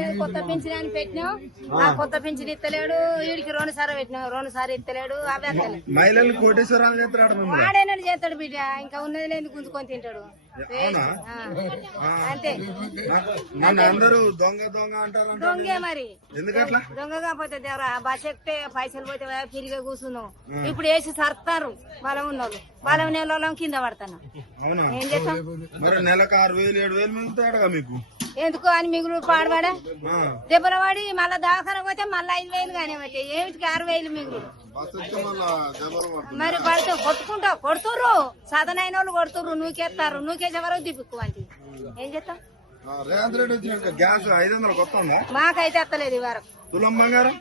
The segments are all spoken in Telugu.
లేదు కొత్త పింఛన్ అని పెట్టినాం ఆ కొత్త పింఛన్ ఇస్తలేడు వీడికి 2 సార్లు పెట్టినాం 2 సార్లు ఇస్తలేడు అవే అత్తలేడు మహిళలు కోటేశ్వరాలు చేస్తాడు వాడేనాడు చేస్తాడు బిడ్డ ఇంకా ఉన్నది లేదు గుంజుకొని తింటాడు అంతే అందరూ దొంగ దొంగ అంటారు దొంగే మరి ఎందుకట్లా దొంగ కాకపోతే దేవరా బస్ ఎక్కితే పైసలు పోతే తిరిగి కూర్చున్నాం ఇప్పుడు వేసి సర్తారు బలం ఉన్నోళ్ళు బలం నెల కింద పడతాను అవునా ఏం చేస్తాం మరి నెలకు 6,000 7,000 మిగులుతాడుగా మీకు ఎందుకు అని మిగులు పాడబడా దెబ్బల పడి మళ్ళా దవాఖాన పోతే మళ్ళీ 5,000 కానీ ఏమిటికి 6,000 మిగులు మరి పడితే కొడుతుర్రు సదనైన వాళ్ళు కొడుతుర్రు నూకేస్తారు నూకేసే వరకు దిప్పుకు అంటే ఏం చేస్తాం రేవంత్ రెడ్డి వచ్చినాక గ్యాస్ 500 కొత్త మాకైతే ఎత్తలేదు ఈ వారం తులం బంగారం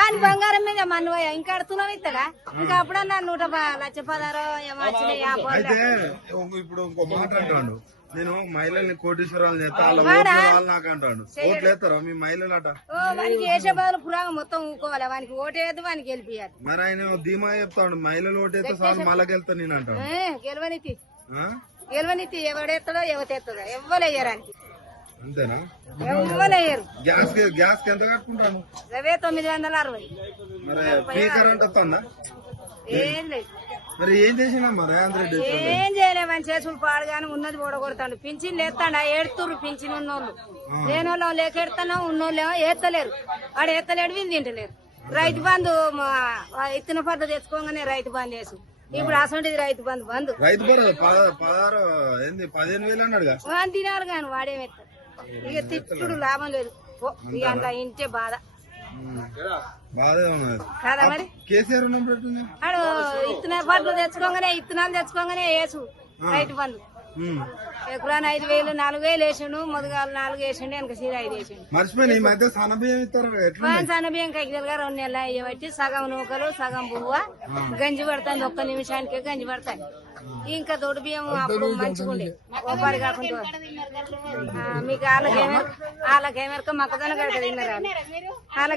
ఆయన బంగారం మీద మన్నువయ్య ఇంకా తులం ఇస్తాడా ఇంకా అప్పుడన్నా 1,16 ఏమో వచ్చినాయి అయితే ఇప్పుడు ఇంకో మాట అంటాడు నేను మహిళల్ని కోటీశ్వరాలు చేస్తా వాళ్ళు నాకు అంటాడు ఓట్లు వేస్తారా మీ మహిళలు అట వానికి వేసే బదులు పురాగం మొత్తం ఊకోవాలి వానికి ఓటేది వానికి గెలిపియాలి మరి ఆయన ధీమా చెప్తాడు మహిళలు ఓటేస్తే చాలు మళ్ళా గెలుతా నేను అంటాడు గెలవనితి ఎవడెత్తడో ఎవతెత్తడో ఎవ్వలేయరానికి అంతేనా ఎవ్వలేయరు గ్యాస్ కి ఎంత కట్టుకుంటాను 960 మరి ఫ్రీ కరెంట్ వస్తుందా ఏం లేదు మరి ఏం చేసినమ్మా రేవంత్ రెడ్డి ఏం చేయలేమని చేసులు పాడుగానే ఉన్నది ఓడగొడతాడు పింఛన్ లేస్తాడు ఏడుతుర్రు పింఛన్ ఉన్నోళ్ళు లేనోళ్ళం లేక ఎడతాను ఉన్నోళ్ళేమో ఏత్తలేరు వాడు ఏత్తలేడు వీళ్ళు తింటలేరు రైతు బంధు ఇత్తన పద్ధతి తెచ్చుకోగానే రైతు బంధు వేసు ఇప్పుడు అసలు రైతు బంధు రైతు 15,000 అన్నాడుగా తినాలి కానీ వాడేమెత్తాడు ఇక తిట్టుడు లాభం లేదు ఇక అంత ఇంటే బాధ బాధే ఉన్నది కాదా మరి కేసీఆర్ ఉన్నప్పుడు వాడు ఇత్తన పద్ధతులు ఇత్తనాలు తెచ్చుకోగానే వేసు రైతు బంధు ఎకరాన్ని 5,000 4,000 వేసిండు మొదగాలు 4 వేసిండు వెనక సీర 5 వేసిండు మర్చిపోయి ఈ మధ్య సన్నబియ్యం ఇస్తారు సన్నబియ్యం కైకిలుగా 2 నెలలు అయ్యబట్టి సగం నూకలు సగం బువ్వ గంజి పడతాను 1 నిమిషానికే గంజి పడతాను ఇంకా తోడు బియ్యం అప్పుడు మంచిగుండే ఒబ్బడి కాకుండా మీకు వాళ్ళకేమెరక మొక్కజొన్న కడక తిన్నారు వాళ్ళకి